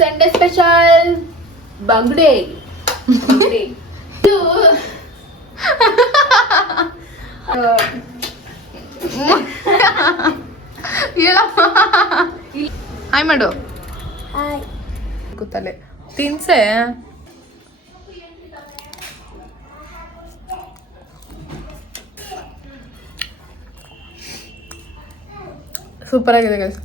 Sunday special ಬಂಗ್ಡೆ ಹಾಯ್ ಮಾಡು. ಕೂತಲೆ ತಿನ್ಸೆ. ಸೂಪರ್ ಆಗಿದೆ guys.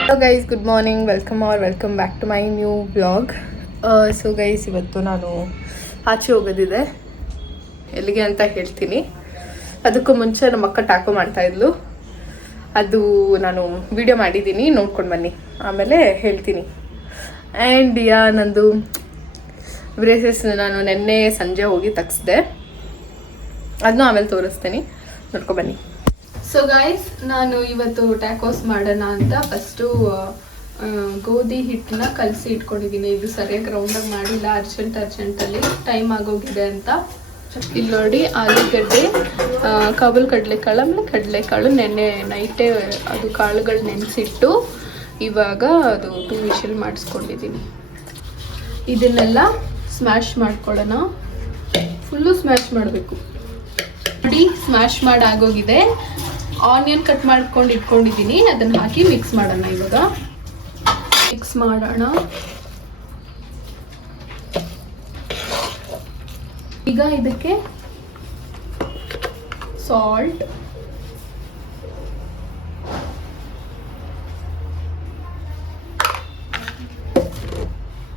Hello guys, good morning, welcome back to my new blog. So guys, ಇವತ್ತು ನಾನು ಆಚೆ ಹೋಗೋದಿದೆ. ಎಲ್ಲಿಗೆ ಅಂತ ಹೇಳ್ತೀನಿ. ಅದಕ್ಕೂ ಮುಂಚೆ ನಮ್ಮ ಅಕ್ಕ ಟ್ಯಾಕೋ ಮಾಡ್ತಾಯಿದ್ಲು. ಅದು ನಾನು ವಿಡಿಯೋ ಮಾಡಿದ್ದೀನಿ, ನೋಡ್ಕೊಂಡು ಬನ್ನಿ, ಆಮೇಲೆ ಹೇಳ್ತೀನಿ. ಆ್ಯಂಡ್ ನಂದು ಬ್ರೇಸಸ್ ನಾನು ನೆನ್ನೆ ಸಂಜೆ ಹೋಗಿ ತೆಗ್ಸಿದೆ. ಅದನ್ನೂ ಆಮೇಲೆ ತೋರಿಸ್ತೀನಿ, ನೋಡ್ಕೊಬನ್ನಿ. ಸೊ ಗೈಸ್, ನಾನು ಇವತ್ತು ಟ್ಯಾಕೋಸ್ ಮಾಡೋಣ ಅಂತ ಫಸ್ಟು ಗೋಧಿ ಹಿಟ್ಟನ್ನ ಕಲಸಿ ಇಟ್ಕೊಂಡಿದ್ದೀನಿ. ಇದು ಸರಿಯಾಗಿ ರೌಂಡಾಗಿ ಮಾಡಿಲ್ಲ, ಅರ್ಜೆಂಟಲ್ಲಿ ಟೈಮ್ ಆಗೋಗಿದೆ ಅಂತ. ಇಲ್ಲಿ ನೋಡಿ, ಆಲೂಗಡ್ಡೆ, ಕಾಬೂಲ್ ಕಡಲೆಕಾಳು, ಆಮೇಲೆ ಕಡಲೆಕಾಳು ನೆನ್ನೆ ನೈಟೇ ಅದು ಕಾಳುಗಳು ನೆನೆಸಿಟ್ಟು ಇವಾಗ ಅದು 2 ವಿಷಲ್ ಮಾಡಿಸ್ಕೊಂಡಿದ್ದೀನಿ. ಇದನ್ನೆಲ್ಲ ಸ್ಮ್ಯಾಶ್ ಮಾಡ್ಕೊಳ್ಳೋಣ. ಫುಲ್ಲು ಸ್ಮ್ಯಾಶ್ ಮಾಡಬೇಕು ನೋಡಿ. ಸ್ಮ್ಯಾಶ್ ಮಾಡಿ ಆಗೋಗಿದೆ. ಆನಿಯನ್ ಕಟ್ ಮಾಡ್ಕೊಂಡು ಇಟ್ಕೊಂಡಿದ್ದೀನಿ, ಅದನ್ನು ಹಾಕಿ ಮಿಕ್ಸ್ ಮಾಡೋಣ. ಇವಾಗ ಮಿಕ್ಸ್ ಮಾಡೋಣ. ಈಗ ಇದಕ್ಕೆ ಸಾಲ್ಟ್,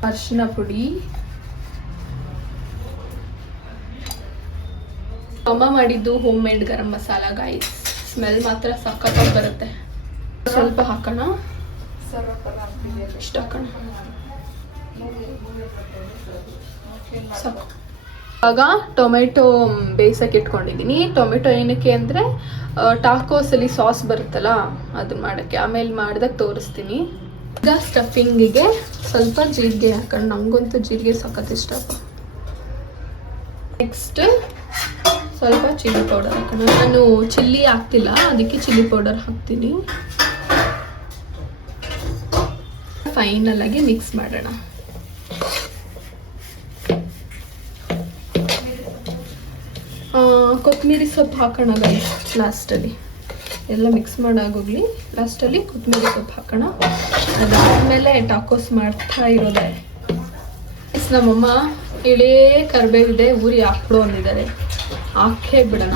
ಅರಿಶಿನ ಪುಡಿ, ಅಮ್ಮ ಮಾಡಿದ್ದು home made garam masala guys. Smell ಮಾತ್ರ ಸಖತ್ತಾಗಿ ಬರುತ್ತೆ. ಸ್ವಲ್ಪ ಹಾಕೋಣ, ಇಷ್ಟು ಹಾಕೋಣ ಸಾಕು. ಇವಾಗ ಟೊಮೆಟೊ ಬೇಯಿಸಕ್ಕೆ ಇಟ್ಕೊಂಡಿದ್ದೀನಿ. ಟೊಮೆಟೊ ಏನಕ್ಕೆ ಅಂದರೆ ಟಾಕೋಸಲ್ಲಿ ಸಾಸ್ ಬರುತ್ತಲ್ಲ, ಅದನ್ನ ಮಾಡೋಕ್ಕೆ. ಆಮೇಲೆ ಮಾಡಿದಾಗ ತೋರಿಸ್ತೀನಿ. ಈಗ ಸ್ಟಫಿಂಗಿಗೆ ಸ್ವಲ್ಪ ಜೀರಿಗೆ ಹಾಕೊಂಡು, ನಮಗಂತೂ ಜೀರಿಗೆ ಸಖತ್ ಇಷ್ಟಪ್ಪ. ನೆಕ್ಸ್ಟ್ ಸ್ವಲ್ಪ ಚಿಲ್ಲಿ ಪೌಡರ್ ಹಾಕೋಣ. ನಾನು ಚಿಲ್ಲಿ ಹಾಕ್ತಿಲ್ಲ, ಅದಕ್ಕೆ ಚಿಲ್ಲಿ ಪೌಡರ್ ಹಾಕ್ತೀನಿ. ಫೈನಲ್ ಆಗಿ ಮಿಕ್ಸ್ ಮಾಡೋಣ. ಕೊತ್ತಂಬರಿ ಸೊಪ್ಪು ಹಾಕೋಣ ಗೈಸ್ ಲಾಸ್ಟಲ್ಲಿ. ಎಲ್ಲ ಮಿಕ್ಸ್ ಮಾಡಾಗೋಗ್ಲಿ, ಲಾಸ್ಟಲ್ಲಿ ಕೊತ್ತಂಬರಿ ಸೊಪ್ಪು ಹಾಕೋಣ. ಅದಾದಮೇಲೆ ಟಾಕೋಸ್ ಮಾಡ್ತಾ ಇರೋದೆ. ನಮ್ಮಮ್ಮ ಇಳೇ ಕರಿಬೇವಿದೆ, ಊರಿ ಹಾಕ್ಬಿಡು ಅಂದಿದ್ದಾರೆ, ಹಾಕೇ ಬಿಡೋಣ.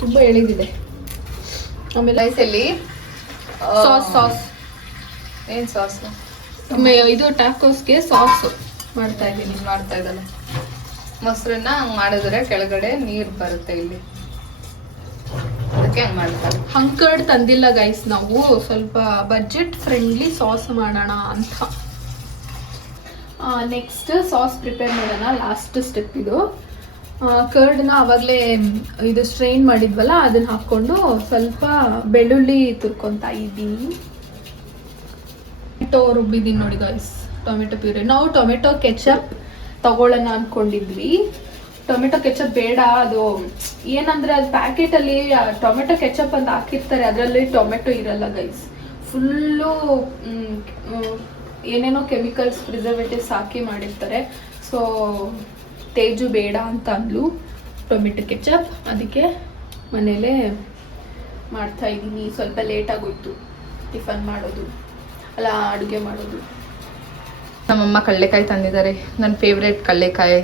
ತುಂಬ ಎಳೆದಿದೆ. ಆಮೇಲೆ ರೈಸಲ್ಲಿ ಸಾಸ್ ಏನು ಸಾಸು? ಇದು ಟ್ಯಾಕೋಸ್ಗೆ ಸಾಸು ಮಾಡ್ತಾ ಇದ್ದಲ್ಲ. ಮೊಸರನ್ನ ಹಂಗೆ ಮಾಡಿದ್ರೆ ಕೆಳಗಡೆ ನೀರು ಬರುತ್ತೆ ಇಲ್ಲಿ, ಅದಕ್ಕೆ ಹಂಗೆ ಮಾಡ್ತಾರೆ. ಹಂಕರ್ಡ್ ತಂದಿಲ್ಲ ಗೈಸ್, ನಾವು ಸ್ವಲ್ಪ ಬಜೆಟ್ ಫ್ರೆಂಡ್ಲಿ ಸಾಸ್ ಮಾಡೋಣ ಅಂತ. ನೆಕ್ಸ್ಟ್ ಸಾಸ್ ಪ್ರಿಪೇರ್ ಮಾಡೋಣ. ಲಾಸ್ಟ್ ಸ್ಟೆಪ್ ಇದು. ಕರ್ಡ್ನ ಆವಾಗಲೇ ಇದು ಸ್ಟ್ರೈನ್ ಮಾಡಿದ್ವಲ್ಲ, ಅದನ್ನ ಹಾಕ್ಕೊಂಡು ಸ್ವಲ್ಪ ಬೆಳ್ಳುಳ್ಳಿ ತುರ್ಕೊತಾ ಇದ್ದೀನಿ. ಟೊಮೆಟೊ ರುಬ್ಬಿದ್ದೀನಿ ನೋಡಿ ಗೈಸ್, ಟೊಮೆಟೊ ಪ್ಯೂರಿ. ನಾವು ಟೊಮೆಟೊ ಕೆಚಪ್ ತಗೊಳ್ಳೋಣ ಅಂದ್ಕೊಂಡಿದ್ವಿ. ಟೊಮೆಟೊ ಕೆಚಪ್ ಬೇಡ, ಅದು ಏನಂದರೆ ಅದು ಪ್ಯಾಕೆಟಲ್ಲಿ ಟೊಮೆಟೊ ಕೆಚಪ್ ಅಂತ ಹಾಕಿರ್ತಾರೆ, ಅದರಲ್ಲಿ ಟೊಮೆಟೊ ಇರಲ್ಲ ಗೈಸ್. ಫುಲ್ಲು ಏನೇನೋ ಕೆಮಿಕಲ್ಸ್, ಪ್ರಿಸರ್ವೇಟಿವ್ಸ್ ಹಾಕಿ ಮಾಡಿರ್ತಾರೆ. ಸೊ ತೇಜು ಬೇಡ ಅಂತ ಅಂದ್ಲು ಟೊಮೆಟೊ ಕೆಚಪ್, ಅದಕ್ಕೆ ಮನೇಲೇ ಮಾಡ್ತಾ ಇದ್ದೀನಿ. ಸ್ವಲ್ಪ ಲೇಟ್ ಆಗೋಯ್ತು ಟಿಫನ್ ಮಾಡೋದು ಅಲ್ಲ, ಅಡುಗೆ ಮಾಡೋದು. ನಮ್ಮಮ್ಮ ಕಡಲೆಕಾಯಿ ತಂದಿದ್ದಾರೆ, ನನ್ನ ಫೇವ್ರೇಟ್ ಕಡಲೆಕಾಯಿ.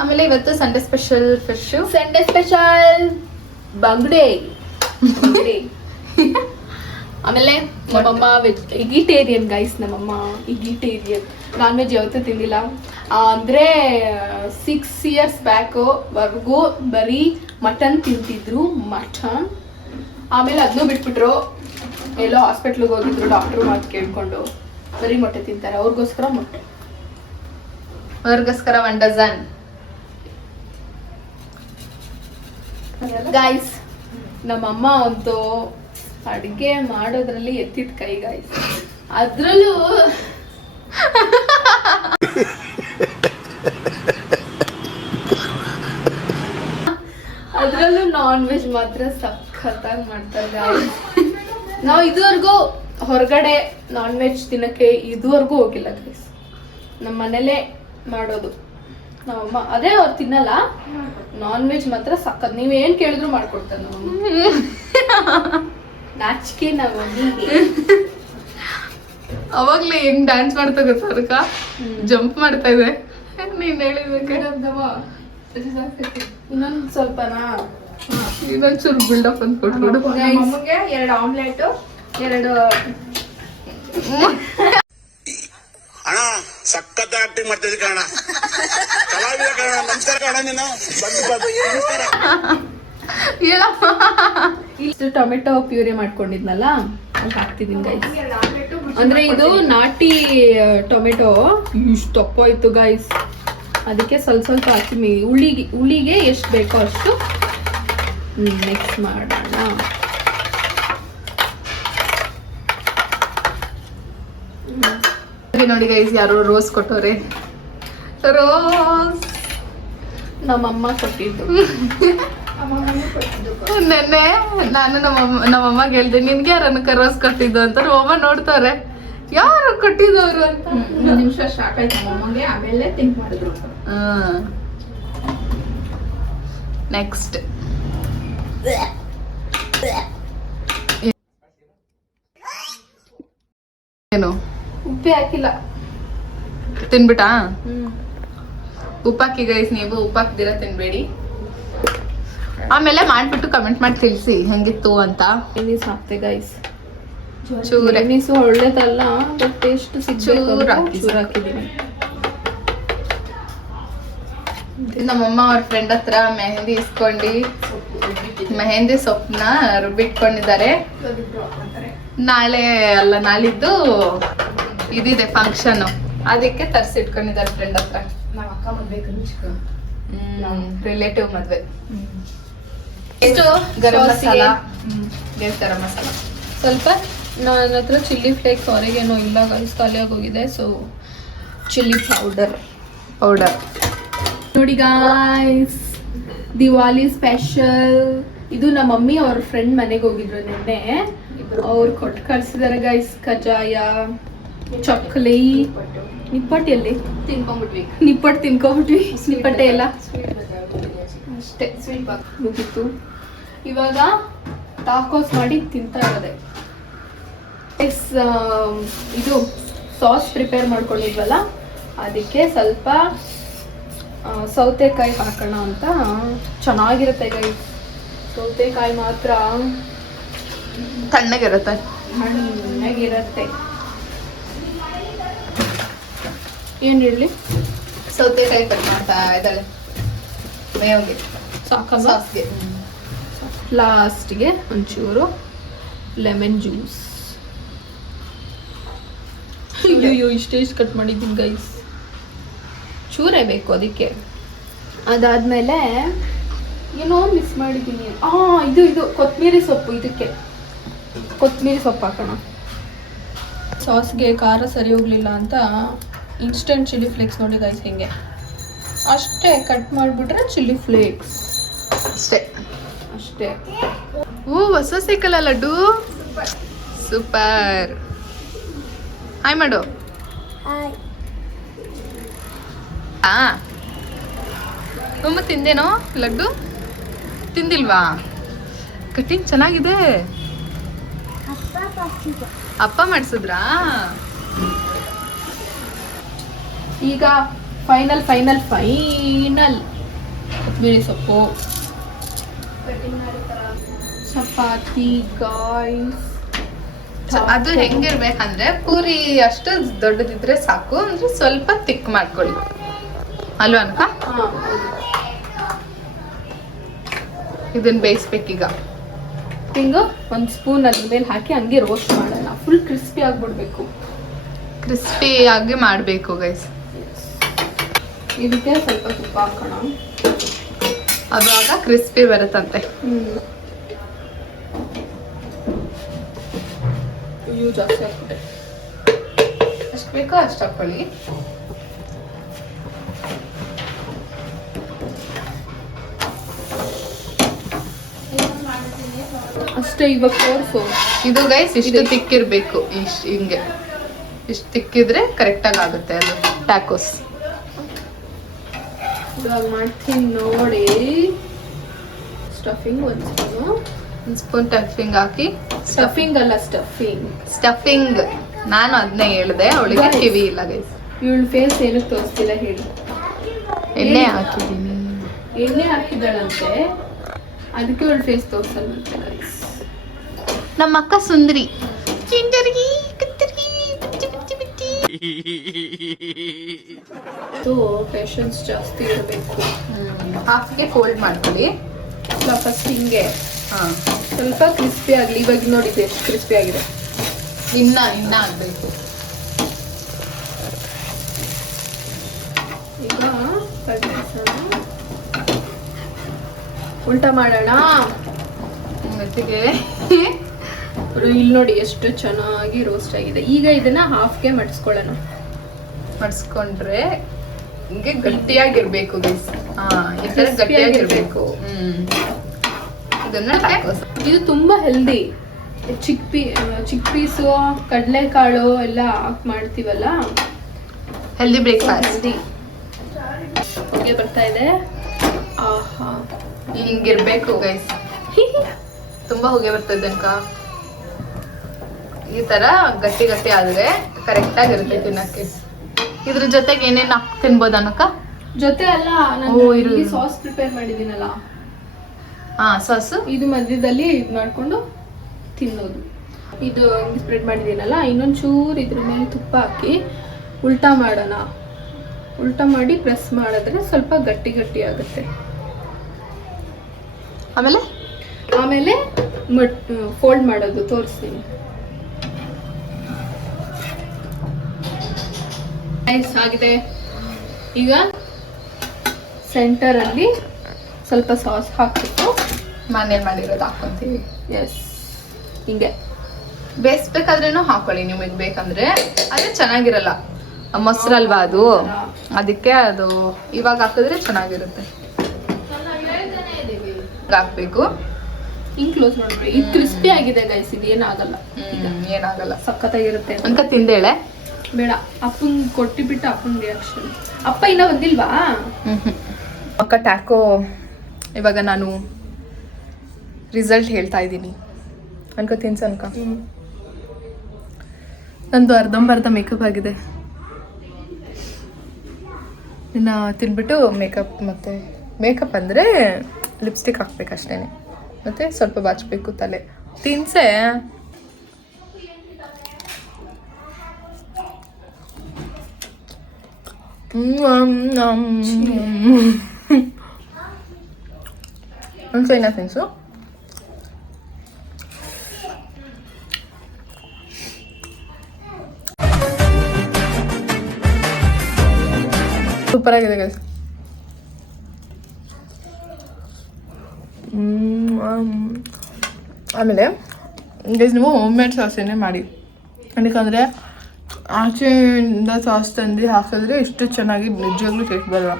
ಆಮೇಲೆ ಇವತ್ತು Sunday special fish. Sunday special ಬಂಗ್ಡೆ. ಆಮೇಲೆ ನಮ್ಮಮ್ಮ ಇಗಿಟೇರಿಯನ್ ಗೈಸ್. ನಮ್ಮಮ್ಮ ಇಗಿಟೇರಿಯನ್, ನಾನ್ ವೆಜ್ ಯಾವತ್ತೂ ತಿಂದಿಲ್ಲ. ಅಂದರೆ 6 years ಬ್ಯಾಕ್ವರೆಗೂ ಬರೀ ಮಟನ್ ತಿಂತಿದ್ರು, ಮಟನ್. ಆಮೇಲೆ ಅದನ್ನೂ ಬಿಟ್ಬಿಟ್ರು, ಎಲ್ಲೋ ಹಾಸ್ಪಿಟ್ಲಿಗೆ ಹೋಗಿದ್ರು, ಡಾಕ್ಟ್ರು ಮಾತು ಕೇಳ್ಕೊಂಡು ಬರೀ ಮೊಟ್ಟೆ ತಿಂತಾರೆ. ಅವ್ರಿಗೋಸ್ಕರ ಮೊಟ್ಟೆ, ಅವ್ರಿಗೋಸ್ಕರ 1 dozen ಗೈಸ್. ನಮ್ಮಮ್ಮ ಅಂತೂ ಅಡುಗೆ ಮಾಡೋದ್ರಲ್ಲಿ ಎತ್ತಿದ ಕೈ ಗೈಸ್. ಅದರಲ್ಲೂ ಅದ್ರಲ್ಲೂ ನಾನ್ ವೆಜ್ ಮಾತ್ರ ಸಖತ್ತಾಗಿ ಮಾಡ್ತಾರೆ. ನಾವು ಇದುವರೆಗೂ ಹೊರಗಡೆ ನಾನ್ ವೆಜ್ ತಿನ್ನಕ್ಕೆ ಇದುವರೆಗೂ ಹೋಗಿಲ್ಲ ಗೈಸ್. ನಮ್ಮ ಮನೇಲೆ ಮಾಡೋದು ನಮ್ಮಮ್ಮ. ಅದೇ ಅವ್ರು ತಿನ್ನಲ್ಲ, ನಾನ್ ವೆಜ್ ಮಾತ್ರ ಸಖತ್. ನೀವೇನ್ ಕೇಳಿದ್ರು ಮಾಡ್ಕೊಡ್ತಾರೆ ನಮ್ಮಮ್ಮ. ನಾಚಿಕೆ ನಮ್ಮಮ್ಮಿಗೆ. ಅವಾಗ್ಲೇ ಹೆಂಗ್ ಡ್ಯಾನ್ಸ್ ಮಾಡ್ತಾ ಗೊತ್ತರ್ಕ, ಜಂಪ್ ಮಾಡ್ತಾ ಇದೆ. ನೀನ್ ಹೇಳಿದ್ಬೇಕ ಇನ್ನೊಂದ್ ಸ್ವಲ್ಪನಾ, ಇನ್ನೊಂಚೂರು ಬಿಲ್ಡಪ್ ಅಂತ ಕೊಟ್ಬಿಡು. ನಮ್ಮಮ್ಮಗೆ 2 ಆಮ್ಲೆಟ್, 2 ಅಣ್ಣ ಸಖತ್ ಆಕ್ಟಿಂಗ್ ಮಾಡ್ತಿದ್ದೆ ಕಣ, ಕಲಾವಿದ ಕಣ. ನಮಸ್ಕಾರ ಕಣ, ನೀನು ನಮಸ್ಕಾರ. ಹೇಳಪ್ಪ. ಇಷ್ಟು ಟೊಮೆಟೊ ಪ್ಯೂರಿ ಮಾಡ್ಕೊಂಡಿದ್ನಲ್ಲ ಅದು ಹಾಕ್ತಿದ್ದೀನಿ ಗೈಸ್. ಅಂದ್ರೆ ಇದು ನಾಟಿ ಟೊಮೆಟೊ ಇಷ್ಟು ತಪ್ಪು ಆಯ್ತು ಗೈಸ್. ಅದಕ್ಕೆ ಸ್ವಲ್ಪ ಸ್ವಲ್ಪ ಹಾಕಿ ಹುಳಿಗೆ ಎಷ್ಟು ಬೇಕೋ ಅಷ್ಟು ಮಿಕ್ಸ್ ಮಾಡೋಣ. ನೋಡಿ ಗೈಸ್, ಯಾರೋ ರೋಸ್ ಕೊಟ್ಟವ್ರೆ. ರೋಸ್ ನಮ್ಮಮ್ಮ ಕೊಟ್ಟಿದ್ದು. ನೆನ್ನೆ ನಾನು ನಮ್ಮಮ್ಮಗೆ ಹೇಳ್ದೆ, ನಿನ್ಗೆ ಯಾರನ್ನ ರೋಸ್ ಕೊಟ್ಟಿದ್ದು ಅಂತ. ನಮ್ಮಮ್ಮ ನೋಡ್ತಾರೆ, ಯಾರು ಕೊಟ್ಟಿದ್ದವ್ರು ಅಂತ. 1 ನಿಮಿಷ ಶಾಕ್ ಆಯ್ತು ನಮ್ಮಮ್ಮಗೆ. ಆಮೇಲೆ ಥಿಂಕ್ ಮಾಡಿದ್ರು. ನೆಕ್ಸ್ಟ್ ಏನು? ಉಪ್ಪೇ ಹಾಕಿಲ್ಲ. ತಿನ್ಬಿಟ್ಟಾ? ಉಪ್ಪಾಕಿ ಗೈಸ್, ನೀವು ಉಪ್ಪಾಕ್ದಿರ ತಿನ್ಬೇಡಿ. ಆಮೇಲೆ ಮಾಡ್ಬಿಟ್ಟು ಕಮೆಂಟ್ ಮಾಡಿ ತಿಳಿಸಿ ಹೆಂಗಿತ್ತು ಅಂತ. ಮೆಣೀಸ್ ಹಾಕ್ತೆ ಗೈಸ್. ಚೂರೆ ಮೆಣೀಸು ಒಳ್ಳೇದಲ್ಲ, ಬಟ್ ಟೇಸ್ಟ್ ಚೂರು ಹಾಕಿದ್ದೀನಿ. ನಮ್ಮಮ್ಮ ಅವ್ರ ಫ್ರೆಂಡ್ ಹತ್ರ ಮೆಹಂದಿ ಇಸ್ಕೊಂಡು ಮೆಹಂದಿ ಸೊಪ್ಪನ್ನ ರುಬ್ಬಿಟ್ಕೊಂಡಿದ್ದಾರೆ. ನಾಳೆ ಅಲ್ಲ, ನಾಳಿದ್ದು ಇದಿದೆ ಫಂಕ್ಷನ್, ಅದಕ್ಕೆ ತರ್ಸಿಟ್ಕೊಂಡಿದ್ದಾರೆ ಫ್ರೆಂಡ್ ಹತ್ರ. ರಿಲೇಟಿವ್ ಮದ್ವೆ. ಎಷ್ಟು ಗರಂ ಮಸಾಲ, ಗರಂ ಮಸಾಲ ಸ್ವಲ್ಪ. ನನ್ನ ಹತ್ರ ಚಿಲ್ಲಿ ಫ್ಲೇಕ್ಸ್ ಹೊರಗೇನೋ ಇಲ್ಲ ಗೈಸ್, ಖಾಲಿಯಾಗಿ ಹೋಗಿದೆ. ಸೊ ಚಿಲ್ಲಿ ಪೌಡರ್ ನೋಡಿ ಗಾಯ್ಸ್, ದಿವಾಲಿ ಸ್ಪೆಷಲ್. ಇದು ನಮ್ಮ ಮಮ್ಮಿ ಅವ್ರ ಫ್ರೆಂಡ್ ಮನೆಗೆ ಹೋಗಿದ್ರು ನಿನ್ನೆ. ಅವ್ರು ಕೊಟ್ಟು ಕಳ್ಸಿದಾರೆ ಗೈಸ್. ಕಜಾಯ, ಚಕ್ಲಿ, ನಿಪ್ಪಟ್ಟು ಎಲ್ಲಿ ತಿನ್ಕೊಂಡ್ಬಿಟ್ವಿ. ನಿಪ್ಪಟ್ಟು ತಿನ್ಕೊಂಡ್ಬಿಟ್ವಿ. ನಿಪ್ಪಟ್ಟೆ ಎಲ್ಲ ಅಷ್ಟೇ ಮುಗಿತು. ಇವಾಗ ಟಾಕೋಸ್ ಮಾಡಿ ತಿಂತಾ ಇರೋದೆ. ಇದು ಸಾಸ್ ಪ್ರಿಪೇರ್ ಮಾಡ್ಕೊಂಡಿದ್ವಲ್ಲ, ಅದಕ್ಕೆ ಸ್ವಲ್ಪ ಸೌತೆಕಾಯಿ ಹಾಕೋಣ ಅಂತ. ಚೆನ್ನಾಗಿರುತ್ತೆ ಗೈಸ್. ಸೌತೆಕಾಯಿ ಮಾತ್ರ ತಣ್ಣಗಿರುತ್ತೆ. ಚೆನ್ನಾಗಿರುತ್ತೆ. ಏನ್ ಹೇಳಿ, ಸೌತೆಕಾಯಿ ಕಟ್ ಮಾಡ್ತಾ ಇದ್ದಾಳೆ ಮೇವ್ಗೆ, ಸಾಕಲ್ಲ. ಸಾಸ್ಗೆ. ಲಾಸ್ಟ್ಗೆ ಒಂಚೂರು ಲೆಮನ್ ಜ್ಯೂಸ್. ಅಯ್ಯೋ ಇಷ್ಟೇ ಕಟ್ ಮಾಡಿದ್ದೀನಿ ಗೈಸ್. ಚೂರೇ ಬೇಕು ಅದಕ್ಕೆ. ಅದಾದ್ಮೇಲೆ ಏನೋ ಮಿಸ್ ಮಾಡಿದ್ದೀನಿ. ಇದು ಕೊತ್ತಂಬರಿ ಸೊಪ್ಪು. ಇದಕ್ಕೆ ಕೊತ್ತಂಬರಿ ಸೊಪ್ಪು ಹಾಕೋಣ. ಸಾಸ್ಗೆ ಖಾರ ಸರಿ ಹೋಗ್ಲಿಲ್ಲ ಅಂತ ಇನ್ಸ್ಟೆಂಟ್ ಚಿಲ್ಲಿ ಫ್ಲೇಕ್ಸ್ ನೋಡಿ ಗೈಸ್, ಹಿಂಗೆ ಅಷ್ಟೇ ಕಟ್ ಮಾಡಿಬಿಟ್ರೆ ಚಿಲ್ಲಿ ಫ್ಲೇಕ್ಸ್ ಅಷ್ಟೇ. ಹೊಸ ಸಿಕ್ಕಲ್ಲ ಲಡ್ಡು, ಸೂಪರ್. ಹಾಯ್ ಮಾಡು. ತುಂಬ ತಿಂದೇನೋ ಲಡ್ಡು? ತಿಂದಿಲ್ವಾ? ಕಟಿಂಗ್ ಚೆನ್ನಾಗಿದೆ. ಅಪ್ಪ ಮಾಡಿಸಿದ್ರಾ? ಈಗ ಫೈನಲ್ ಕೊತ್ತಂಬರಿ ಸೊಪ್ಪು, ಚಪಾತಿ ಗಾಯ್ಸ್. ಅದು ಹೆಂಗಿರ್ಬೇಕಂದ್ರೆ ಪೂರಿ ಅಷ್ಟು ದೊಡ್ಡದಿದ್ರೆ ಸಾಕು, ಅಂದ್ರೆ ಸ್ವಲ್ಪ ತಿಕ್ ಮಾಡ್ಕೊಳ್ಳಿ ಅಲ್ವಾ ಅನ್ಕ? ಇದನ್ನ ಬೇಯಿಸ್ಬೇಕೀಗ. ಹಿಂಗೆ ಒಂದು ಸ್ಪೂನ್ ಅದ್ರ ಮೇಲೆ ಹಾಕಿ ಹಂಗೆ ರೋಸ್ಟ್ ಮಾಡೋಣ. Full crispy ಆಗ್ಬಿಡ್ಬೇಕು. ಕ್ರಿಸ್ಪಿ ಆಗಿ ಮಾಡಬೇಕು ಗೈಸ್. ಇದಕ್ಕೆ ಸ್ವಲ್ಪ ತುಪ್ಪ ಹಾಕೋಣ, ಅವಾಗ ಕ್ರಿಸ್ಪಿ ಬರುತ್ತಂತೆ. ಜಾಸ್ತಿ ಹಾಕ್ಬಿಟ್ಟೆ. ಎಷ್ಟು ಬೇಕೋ ಅಷ್ಟು ಹಾಕೊಳ್ಳಿ. ಅಷ್ಟೇ ಇವಾಗ ತೋರಿಸು. ಇದು ಗೈಸ್ ಇಷ್ಟು ತಿಕ್ಕಿರ್ಬೇಕು, ಇಷ್ಟು ಹಿಂಗೆ ಇಷ್ಟು ತಿಕ್ಕಿದ್ರೆ ಕರೆಕ್ಟಾಗಿ ಆಗುತ್ತೆ ಅದು ಟ್ಯಾಕೋಸ್. ಇವಾಗ ಮಾಡ್ತೀನಿ ನೋಡಿ. ಸ್ಟಫಿಂಗ್ ಒಂದು ಸ್ಪೂನ್ ಸ್ಟಫಿಂಗ್ ಹಾಕಿ. ಸ್ಟಫಿಂಗ್ ಅಲ್ಲ ಸ್ಟಫಿಂಗ್ ನಾನು ಅದನ್ನೇ ಹೇಳಿದೆ, ಅವಳಿಗೆ ಕಿವಿ ಇಲ್ಲ ಗೈಸ್. ಇವಳ ಫೇಸ್ ಏನಕ್ಕೆ ತೋರಿಸ್ತಿಲ್ಲ ಹೇಳಿ. ಎಣ್ಣೆ ಹಾಕಿದ್ದೀನಿ. ಎಣ್ಣೆ ಹಾಕಿದಾಳಂತೆ, ಅದಕ್ಕೆ ಇವಳ ಫೇಸ್ ತೋರಿಸಲ್ವಂತೆ ಗೈಸ್. ನಮ್ಮ ಅಕ್ಕ ಸುಂದರಿ. ಪೇಷನ್ಸ್ ಜಾಸ್ತಿ ಇರಬೇಕು. ಹಾಫ್ಗೆ ಫೋಲ್ಡ್ ಮಾಡ್ಕೊಳ್ಳಿ. ಫಸ್ಟ್ ಹಿಂಗೆ ಹಾಂ, ಸ್ವಲ್ಪ ಕ್ರಿಸ್ಪಿ ಆಗಲಿ. ಇವಾಗ ನೋಡಿ ಎಷ್ಟು ಕ್ರಿಸ್ಪಿ ಆಗಿದೆ. ಇನ್ನ ಆಗಬೇಕು. ಈಗ ಉಲ್ಟಾ ಮಾಡೋಣ. ಮತ್ತಿಗೆ ಇಲ್ಲಿ ನೋಡಿ ಎಷ್ಟು ಚೆನ್ನಾಗಿ ರೋಸ್ಟ್ ಆಗಿದೆ. ಈಗ ಇದನ್ನ ಹಾಫ್ಗೆ ಮಡಿಸ್ಕೊಳ್ಳೋಣ. ಮಡ್ಸ್ಕೊಂಡ್ರೆ ಹಿಂಗೆ ಗಟ್ಟಿಯಾಗಿರ್ಬೇಕು ಗೈಸ್. ಈ ತರ ಗಟ್ಟಿಯಾಗಿರ್ಬೇಕು. ಇದನ್ನ ಟ್ಯಾಕೋಸ್. ಇದು ತುಂಬಾ ಹೆಲ್ದಿ. ಚಿಕ್ ಪೀಸು, ಕಡಲೆಕಾಳು ಎಲ್ಲ ಹಾಕಿ ಮಾಡ್ತೀವಲ್ಲ, ಹೆಲ್ದಿ ಬ್ರೇಕ್ಫಾಸ್ಟ್. ಹೆಲ್ದಿ. ಹೊಗೆ ಬರ್ತಾ ಇದೆ. ಆಹಾ, ಹಿಂಗಿರ್ಬೇಕು ಗೈಸ್. ತುಂಬಾ ಹೊಗೆ ಬರ್ತದೆ ಅನ್ಕ. ಈ ತರ ಗಟ್ಟಿ ಗಟ್ಟಿ ಆದ್ರೆ ಕರೆಕ್ಟ್ ಆಗಿರುತ್ತೆ ತಿನ್ನಕ್ಕೆ. ಇದ್ರ ಜೊತೆಗೆ ಏನೇನು ಹಾಕಿ ತಿನ್ಬೋದು ಅನ್ನಕ್ಕ? ಜೊತೆ ಅಲ್ಲ, ನಾನು ಇಲ್ಲಿ ಸಾಸ್ ಪ್ರಿಪೇರ್ ಮಾಡಿದ್ದೀನಲ್ಲ, ಸಾಸು ಇದು ಮಧ್ಯದಲ್ಲಿ ಇದು ಮಾಡ್ಕೊಂಡು ತಿನ್ನೋದು. ಇದು ಸ್ಪ್ರೆಡ್ ಮಾಡಿದ್ದೀನಲ್ಲ, ಇನ್ನೊಂದು ಚೂರು ಇದ್ರ ಮೇಲೆ ತುಪ್ಪ ಹಾಕಿ ಉಲ್ಟಾ ಮಾಡೋಣ. ಉಲ್ಟಾ ಮಾಡಿ ಪ್ರೆಸ್ ಮಾಡಿದ್ರೆ ಸ್ವಲ್ಪ ಗಟ್ಟಿ ಗಟ್ಟಿ ಆಗುತ್ತೆ. ಆಮೇಲೆ ಫೋಲ್ಡ್ ಮಾಡೋದು ತೋರಿಸ್ತೀನಿ. ನೈಸ್ ಆಗಿದೆ. ಈಗ ಸೆಂಟರಲ್ಲಿ ಸ್ವಲ್ಪ ಸಾಸ್ ಹಾಕ್ಬಿಟ್ಟು ಮನೇಲಿ ಮಾಡಿರೋದು ಹಾಕೊಂತೀವಿ. ಎಸ್, ಹಿಂಗೆ ಬೇಯಿಸ್ಬೇಕಾದ್ರೂ ಹಾಕೊಳ್ಳಿ ನಿಮಗೆ ಬೇಕಂದ್ರೆ. ಅದೇ ಚೆನ್ನಾಗಿರಲ್ಲ, ಮೊಸರಲ್ವಾ ಅದು, ಅದಕ್ಕೆ ಅದು ಇವಾಗ ಹಾಕಿದ್ರೆ ಚೆನ್ನಾಗಿರುತ್ತೆ. ಹಾಕ್ಬೇಕು. ಹಿಂಗ್ ಕ್ಲೋಸ್ ಮಾಡ್ಬಿಡಿ. ಇದು ಕ್ರಿಸ್ಪಿ ಆಗಿದೆ ಗೈಸ್, ಇದು ಏನಾಗಲ್ಲ. ಏನಾಗಲ್ಲ, ಸಖತ್ತಾಗಿರುತ್ತೆ ಅಂತ ತಿಂದೇಳೆ. ಬೇಡ, ಅಪ್ಪಂಗ್ ಕೊಟ್ಟಿಬಿಟ್ಟು ಅಪ್ಪನ ರಿಯಾಕ್ಷನ್. ಅಪ್ಪ ಇನ್ನ ಬಂದಿಲ್ವಾ? ಅಕ್ಕ ಟ್ಯಾಕೋ ಇವಾಗ ನಾನು ರಿಸಲ್ಟ್ ಹೇಳ್ತಾ ಇದ್ದೀನಿ ಅನ್ಕ. ತಿನ್ಸ ಅನ್ಕ. ನಂದು ಅರ್ಧಂಬರ್ಧ ಮೇಕಪ್ ಆಗಿದೆ. ಇನ್ನು ತಿನ್ಬಿಟ್ಟು ಮೇಕಪ್ ಅಂದರೆ ಲಿಪ್ಸ್ಟಿಕ್ ಹಾಕ್ಬೇಕಷ್ಟೇ, ಮತ್ತು ಸ್ವಲ್ಪ ಬಾಚಬೇಕು ತಲೆ. ತಿನ್ಸೆ. ಒಂದ್ಸೈನಾ ತಿನ್ಸು. ಸೂಪರ್ ಆಗಿದೆ ಗೈಸ್. ಆಮೇಲೆ ಗೈಸ್ ನೀವು ಹೋಮ್ ಮೇಡ್ ಸಾಸನ್ನೇ ಮಾಡಿ, ಯಾಕಂದರೆ ಆಚೆಯಿಂದ ಸಾಸ್ ತಂದು ಹಾಕಿದ್ರೆ ಇಷ್ಟು ಚೆನ್ನಾಗಿ ನಿಜವಾಗ್ಲೂ ಟೇಸ್ಟ್ ಬರಲ್ಲ.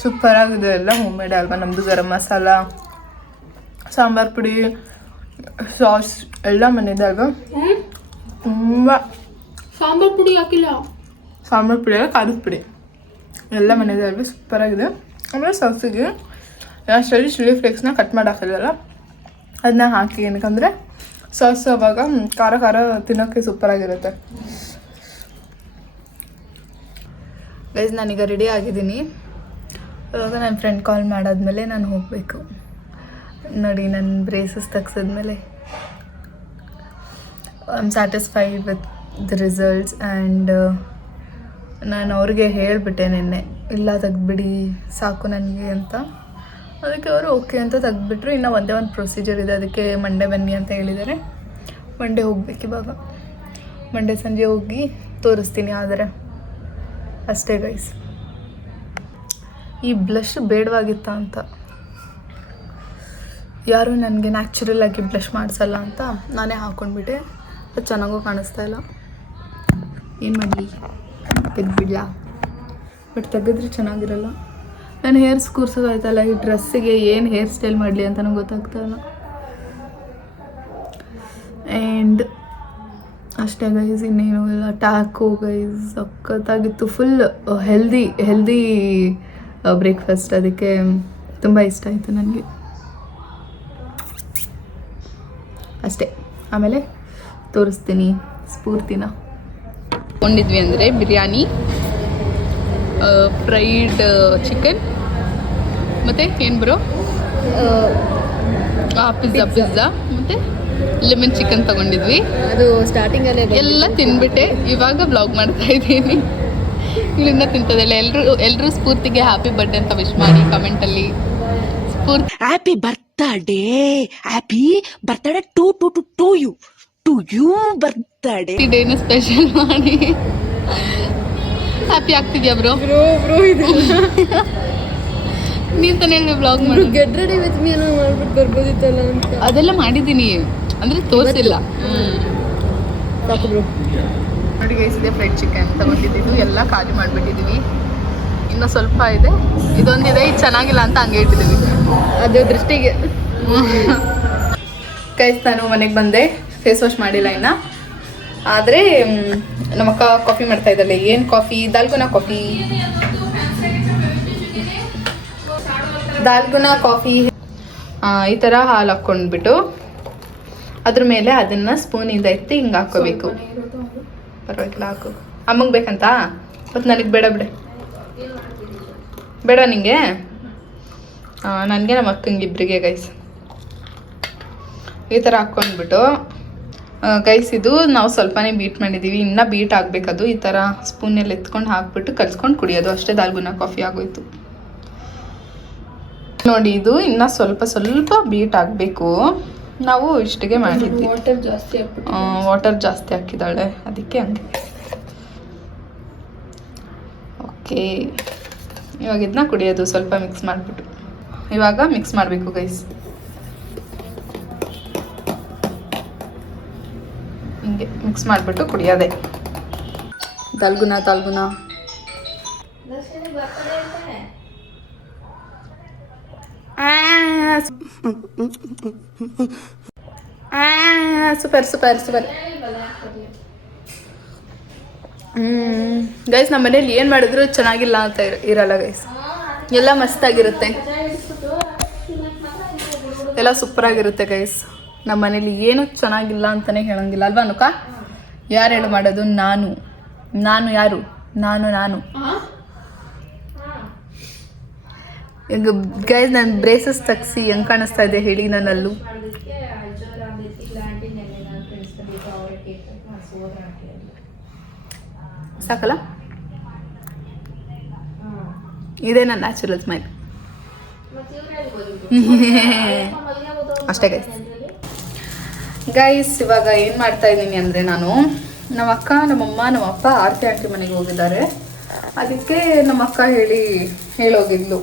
ಸೂಪರ್ ಆಗಿದೆ. ಎಲ್ಲ ಹೋಮ್ ಮೇಡ್ ಅಲ್ವಾ. ನಮ್ಮದು ಗರಂ ಮಸಾಲ, ಸಾಂಬಾರು ಪುಡಿ, ಸಾಸ್ ಎಲ್ಲ ಮನೆಯದೇ ಅಲ್ವಾ. ತುಂಬ ಸಾಂಬಾರು ಪುಡಿ ಹಾಕಿಲ್ಲ. ಸಾಂಬಾರು ಪುಡಿ ಅಲ್ಲ, ಖಾರದ ಪುಡಿ ಎಲ್ಲ ಮನೆಯದೇ ಅಲ್ವಾ. ಸೂಪರಾಗಿದೆ. ಆಮೇಲೆ ಸಾಸಿಗೆ ಲಾಸ್ಟಲ್ಲಿ ಚಿಲ್ಲಿ ಫ್ಲೇಕ್ಸ್ನ ಕಟ್ ಮಾಡಿ ಹಾಕಿದ್ವಲ್ಲ ಅದನ್ನ ಹಾಕಿ, ಏನಕ್ಕಂದರೆ ಸಾಸ್ ಅವಾಗ ಖಾರ ಖಾರ ತಿನ್ನೋಕ್ಕೆ ಸೂಪರಾಗಿರುತ್ತೆ. ಗೈಸ್ ನಾನೀಗ ರೆಡಿ ಆಗಿದ್ದೀನಿ. ಇವಾಗ ನನ್ನ ಫ್ರೆಂಡ್ ಕಾಲ್ ಮಾಡಾದ್ಮೇಲೆ ನಾನು ಹೋಗಬೇಕು. ನೋಡಿ ನನ್ನ ಬ್ರೇಸಸ್ ತೆಗ್ಸಿದ್ಮೇಲೆ I am satisfied with the results. And ನಾನು ಅವ್ರಿಗೆ ಹೇಳಿಬಿಟ್ಟೆ ನಿನ್ನೆ, ಇಲ್ಲ ತೆಗ್ದುಬಿಡಿ ಸಾಕು ನನಗೆ ಅಂತ. ಅದಕ್ಕೆ ಅವರು ಓಕೆ ಅಂತ ತೆಗ್ದುಬಿಟ್ರು. ಇನ್ನು ಒಂದೇ ಒಂದು ಪ್ರೊಸೀಜರ್ ಇದೆ, ಅದಕ್ಕೆ ಮಂಡೇ ಬನ್ನಿ ಅಂತ ಹೇಳಿದ್ದಾರೆ. ಮಂಡೇ ಹೋಗ್ಬೇಕು. ಇವಾಗ ಮಂಡೇ ಸಂಜೆ ಹೋಗಿ ತೋರಿಸ್ತೀನಿ. ಆದರೆ ಅಷ್ಟೇ ಗೈಸ್. ಈ ಬ್ಲಷ್ ಬೇಡವಾಗಿತ್ತ ಅಂತ ಯಾರು ನನಗೆ ನ್ಯಾಚುರಲ್ ಆಗಿ ಬ್ಲಷ್ ಮಾಡಿಸಲ್ಲ ಅಂತ ನಾನೇ ಹಾಕ್ಕೊಂಡ್ಬಿಟ್ಟೆ. ಅದು ಚೆನ್ನಾಗೂ ಕಾಣಿಸ್ತಾ ಇಲ್ಲ. ಏನು ಮಾಡಲಿ, ತೆಗ್ದುಬಿಡ್ಲಾ? ಬಟ್ ತೆಗೆದ್ರೆ ಚೆನ್ನಾಗಿರಲ್ಲ. ನಾನು ಹೇರ್ಸ್ ಕೂರ್ಸೋದಾಯ್ತಲ್ಲ, ಈ ಡ್ರೆಸ್ಸಿಗೆ ಏನು ಹೇರ್ ಸ್ಟೈಲ್ ಮಾಡಲಿ ಅಂತ ನಂಗೆ ಗೊತ್ತಾಗ್ತಾ ಇಲ್ಲ. ಆ್ಯಂಡ್ ಅಷ್ಟೇ ಗೈಸ್, ಇನ್ನೇನು ಇಲ್ಲ. ಟ್ಯಾಕೋ ಗೈಸ್ ಸಖತ್ತಾಗಿತ್ತು, ಫುಲ್ ಹೆಲ್ದಿ ಬ್ರೇಕ್ಫಾಸ್ಟ್. ಅದಕ್ಕೆ ತುಂಬ ಇಷ್ಟ ಆಯಿತು ನನಗೆ ಅಷ್ಟೇ. ಆಮೇಲೆ ತೋರಿಸ್ತೀನಿ ಸ್ಫೂರ್ತಿನ. ತೊಗೊಂಡಿದ್ವಿ ಅಂದರೆ ಬಿರಿಯಾನಿ, ಫ್ರೈಡ್ ಚಿಕನ್, ಮತ್ತು ಏನು ಬ್ರೋ ಪಿಜ್ಜಾ ಮತ್ತು ಲೆಮನ್ ಚಿಕನ್ ತೊಗೊಂಡಿದ್ವಿ. ಅದು ಸ್ಟಾರ್ಟಿಂಗಲ್ಲೇ ಎಲ್ಲ ತಿಂದ್ಬಿಟ್ಟೆ. ಇವಾಗ ಬ್ಲಾಗ್ ಮಾಡ್ತಾ ಇದ್ದೀನಿ. ಇಲ್ಲಿಂದ ತಿಂತದಲ್ಲ. ಎಲ್ಲರೂ ಸ್ಫೂರ್ತಿಗೆ ಹ್ಯಾಪಿ ಬರ್ಡೇ ಅಂತ ವಿಶ್ ಮಾಡಿ ಕಮೆಂಟಲ್ಲಿ. Spoorthi happy birthday to you birthday ಡೇನ ಸ್ಪೆಷಲ್ ಮಾಡಿ ಹ್ಯಾಪಿ ಆಗ್ತಿದ್ಯಾ ಬ್ರೋ? ನೀನ್ ತಾನೇ ಹೇಳಿ ಬ್ಲಾಗ್ ಮಾಡಿ ಗೆಟ್ ರೆಡಿ ವಿತ್ ಮೀ ಏನೋ ಮಾಡ್ಬಿಟ್ಟು ಬರ್ಬೋದಿತ್ತಲ್ಲ ಅಂತ. ಅದೆಲ್ಲ ಮಾಡಿದ್ದೀನಿ, ಅಂದರೆ ತೋರಿಸಿಲ್ಲ. ಸಾಕು ಬ್ರೋ. ನೋಡಿ ಗೈಸ್, ಇದೆ ಫ್ರೈಡ್ ಚಿಕನ್ ತಗೊಂಡಿದ್ದು. ಎಲ್ಲ ಖಾಲಿ ಮಾಡಿಬಿಟ್ಟಿದ್ದೀವಿ. ಇನ್ನೂ ಸ್ವಲ್ಪ ಇದೆ, ಇದೊಂದಿದೆ. ಇದು ಚೆನ್ನಾಗಿಲ್ಲ ಅಂತ ಹಂಗೆ ಇಟ್ಟಿದ್ದೀವಿ. ಅದು ದೃಷ್ಟಿಗೆ. ಗೈಸ್, ನಾನು ಮನೆಗೆ ಬಂದೆ. ಫೇಸ್ ವಾಶ್ ಮಾಡಿಲ್ಲ ಇನ್ನು. ಆದರೆ ನಮ್ಮಕ್ಕ ಕಾಫಿ ಮಾಡ್ತಾ ಇದ್ದಾಳೆ. ಏನು ಕಾಫಿ? ದಾಲ್ಗುನಾ ಕಾಫಿ. ಈ ಥರ ಹಾಲು ಹಾಕ್ಕೊಂಡ್ಬಿಟ್ಟು ಅದ್ರ ಮೇಲೆ ಅದನ್ನು ಸ್ಪೂನಿಂದ ಎತ್ತಿ ಹಿಂಗೆ ಹಾಕ್ಕೋಬೇಕು. ಪರವಾಗಿಲ್ಲ, ಹಾಕು. ಅಮ್ಮಗೆ ಬೇಕಂತ? ಮತ್ತು ನನಗೆ ಬೇಡ ಬೇಡ ನಿಂಗೆ? ನನಗೆ ನಮ್ಮ ಅಕ್ಕಂಗೆ ಇಬ್ಬರಿಗೆ ಗೈಸ್. ಈ ಥರ ಹಾಕ್ಕೊಂಡ್ಬಿಟ್ಟು ಗೈಸ್, ಇದು ನಾವು ಸ್ವಲ್ಪನೇ ಬೀಟ್ ಮಾಡಿದ್ದೀವಿ. ಇನ್ನೂ ಬೀಟ್ ಆಗಬೇಕದು. ಈ ಥರ ಸ್ಪೂನಲ್ಲಿ ಎತ್ಕೊಂಡು ಹಾಕ್ಬಿಟ್ಟು ಕಲ್ಸ್ಕೊಂಡು ಕುಡಿಯೋದು ಅಷ್ಟೇ. ದಾಲ್ಗುನಾ ಕಾಫಿ ಆಗೋಯ್ತು ನೋಡಿ. ಇದು ಇನ್ನೂ ಸ್ವಲ್ಪ ಬೀಟ್ ಆಗಬೇಕು. ನಾವು ಇಷ್ಟಿಗೆ ಮಾಡಿದ್ವಿ. ವಾಟರ್ ಜಾಸ್ತಿ ಹಾಕಿದ್ದಾಳೆ, ಅದಕ್ಕೆ ಹಂಗೆ. ಓಕೆ, ಇವಾಗ ಇದನ್ನ ಕುಡಿಯೋದು ಸ್ವಲ್ಪ ಮಿಕ್ಸ್ ಮಾಡಿಬಿಟ್ಟು. ಇವಾಗ ಮಿಕ್ಸ್ ಮಾಡಬೇಕು ಗೈಸ್. ಹಿಂಗೆ ಮಿಕ್ಸ್ ಮಾಡಿಬಿಟ್ಟು ಕುಡಿಯೋದೆ. ದಾಲ್ಗುನಾ ಸೂಪರ್. ಗೈಸ್, ನಮ್ಮ ಮನೇಲಿ ಏನು ಮಾಡಿದ್ರು ಚೆನ್ನಾಗಿಲ್ಲ ಅಂತ ಇರಲ್ಲ ಗೈಸ್. ಎಲ್ಲ ಮಸ್ತಾಗಿರುತ್ತೆ, ಎಲ್ಲ ಸೂಪರಾಗಿರುತ್ತೆ ಗೈಸ್. ನಮ್ಮ ಮನೇಲಿ ಏನು ಚೆನ್ನಾಗಿಲ್ಲ ಅಂತಲೇ ಹೇಳೋಂಗಿಲ್ಲ ಅಲ್ವಾ ಅನುಕ? ಯಾರು ಹೇಳು ಮಾಡೋದು? ನಾನು ಯಾರು? ನಾನು ಈಗ ಗೈಸ್, ನಾನು ಬ್ರೇಸಸ್ ತೆಗ್ಸಿ ಹೆಂಗೆ ಕಾಣಿಸ್ತಾ ಇದೆ ಹೇಳಿ ನನ್ನಲ್ಲೂ? ಸಾಕಲ್ಲ? ಇದೇ ನನ್ನ ನ್ಯಾಚುರಲ್ ಸ್ಮೈಲ್ ಅಷ್ಟೇ ಗೈಸ್. ಇವಾಗ ಏನು ಮಾಡ್ತಾ ಇದ್ದೀನಿ ಅಂದರೆ, ನಾನು ನಮ್ಮ ಅಕ್ಕ, ನಮ್ಮಮ್ಮ, ನಮ್ಮಪ್ಪ ಆರತಿ ಆಂಟಿ ಮನೆಗೆ ಹೋಗಿದ್ದಾರೆ. ಅದಕ್ಕೆ ನಮ್ಮ ಅಕ್ಕ ಹೇಳೋಗಿದ್ಲು,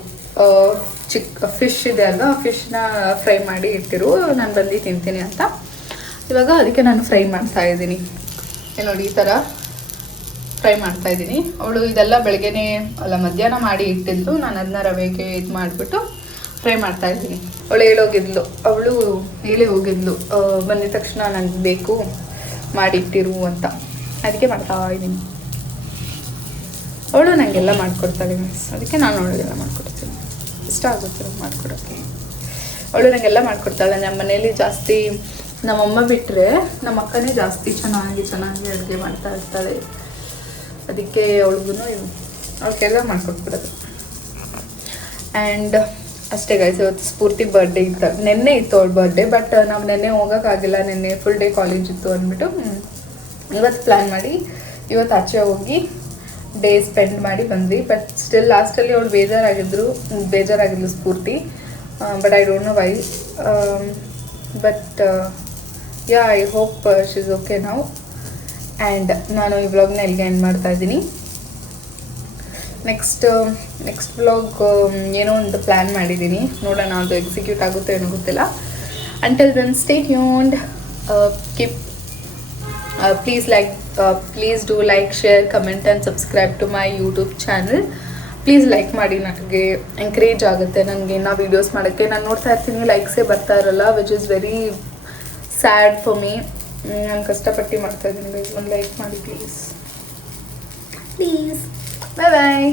ಫಿಶ್ ಇದೆ ಅಲ್ವಾ, ಫಿಶ್ನ ಫ್ರೈ ಮಾಡಿ ಇಟ್ಟಿರು, ನಾನು ಬಂದು ತಿಂತೀನಿ ಅಂತ. ಇವಾಗ ಅದಕ್ಕೆ ನಾನು ಫ್ರೈ ಮಾಡ್ತಾ ಇದ್ದೀನಿ. ನೋಡಿ, ಈ ಥರ ಫ್ರೈ ಮಾಡ್ತಾ ಇದ್ದೀನಿ. ಅವಳು ಇದೆಲ್ಲ ಬೆಳಗ್ಗೆನೇ ಮಧ್ಯಾಹ್ನ ಮಾಡಿ ಇಟ್ಟಿದ್ದು. ನಾನು ಅದನ್ನ ರವೆಗೆ ಇದು ಮಾಡಿಬಿಟ್ಟು ಫ್ರೈ ಮಾಡ್ತಾ ಇದ್ದೀನಿ. ಅವಳು ಹೇಳಿ ಹೋಗಿದ್ಲು ಬಂದಿದ ತಕ್ಷಣ ನನಗೆ ಬೇಕು ಮಾಡಿಟ್ಟಿರು ಅಂತ. ಅದಕ್ಕೆ ಮಾಡ್ತಾ ಇದ್ದೀನಿ. ಅವಳು ನನಗೆಲ್ಲ ಮಾಡಿಕೊಡ್ತಾಳೆ ಮಿಸ್. ಅದಕ್ಕೆ ನಾನು ಅವಳಿಗೆಲ್ಲ ಮಾಡಿಕೊಡ್ತೀನಿ. ಇಷ್ಟ ಆಗುತ್ತೆ ಮಾಡಿಕೊಡೋಕ್ಕೆ. ಅವಳು ನನಗೆಲ್ಲ ಮಾಡಿಕೊಡ್ತಾಳೆ. ನಮ್ಮ ಮನೇಲಿ ಜಾಸ್ತಿ ನಮ್ಮಮ್ಮ ಬಿಟ್ಟರೆ ನಮ್ಮ ಅಕ್ಕನೇ ಜಾಸ್ತಿ ಚೆನ್ನಾಗಿ ಅಡುಗೆ ಮಾಡ್ತಾ ಇರ್ತಾಳೆ. ಅದಕ್ಕೆ ಅವಳಿಗೆಲ್ಲ ಮಾಡಿಕೊಟ್ಬಿಡೋದು. ಆ್ಯಂಡ್ ಅಷ್ಟೇ ಗೈಸ್, ಇವತ್ತು ಸ್ಫೂರ್ತಿ ಬರ್ಡೇ ಇತ್ತು. ನೆನ್ನೆ ಇತ್ತು ಅವಳ ಬರ್ಡೇ, ಬಟ್ ನಾವು ನೆನ್ನೆ ಹೋಗೋಕ್ಕಾಗಿಲ್ಲ. ನೆನ್ನೆ ಫುಲ್ ಡೇ ಕಾಲೇಜ್ ಇತ್ತು ಅಂದ್ಬಿಟ್ಟು ಇವತ್ತು ಪ್ಲ್ಯಾನ್ ಮಾಡಿ ಇವತ್ತು ಆಚೆ ಹೋಗಿ ಡೇ ಸ್ಪೆಂಡ್ ಮಾಡಿ ಬಂದ್ವಿ. ಬಟ್ ಸ್ಟಿಲ್ ಲಾಸ್ಟಲ್ಲಿ ಅವಳು ಬೇಜಾರಾಗಿದ್ಲು Spoorthi. But I don't know why. But yeah, I hope she is okay ನಾವು. ಆ್ಯಂಡ್ ನಾನು ಈ ವ್ಲಾಗ್ನ ಇಲ್ಲಿಗೆ ಎಂಡ್ ಮಾಡ್ತಾ ಇದ್ದೀನಿ. ನೆಕ್ಸ್ಟ್ ವ್ಲಾಗ್ ಏನೋ ಒಂದು ಪ್ಲ್ಯಾನ್ ಮಾಡಿದ್ದೀನಿ, ನೋಡೋಣ ಅದು ಎಕ್ಸಿಕ್ಯೂಟ್ ಆಗುತ್ತೋ ಏನೋ ಗೊತ್ತಿಲ್ಲ. Until then stay tuned. Please do like, share, comment and subscribe to my YouTube channel. Please like ಮಾಡಿ, ನನಗೆ ಎಂಕರೇಜ್ ಆಗುತ್ತೆ ನನಗೆ ಇನ್ನೂ ವೀಡಿಯೋಸ್ ಮಾಡೋಕ್ಕೆ. ನಾನು ನೋಡ್ತಾ ಇರ್ತೀನಿ ಲೈಕ್ಸೇ ಬರ್ತಾ ಇರಲ್ಲ, which is very sad for me. ನಾನು ಕಷ್ಟಪಟ್ಟು ಮಾಡ್ತಾ ಇದ್ದೀನಿ ಗೈಸ್. ಒಂದು ಲೈಕ್ ಮಾಡಿ ಪ್ಲೀಸ್. ಬಾಯ್ ಬಾಯ್.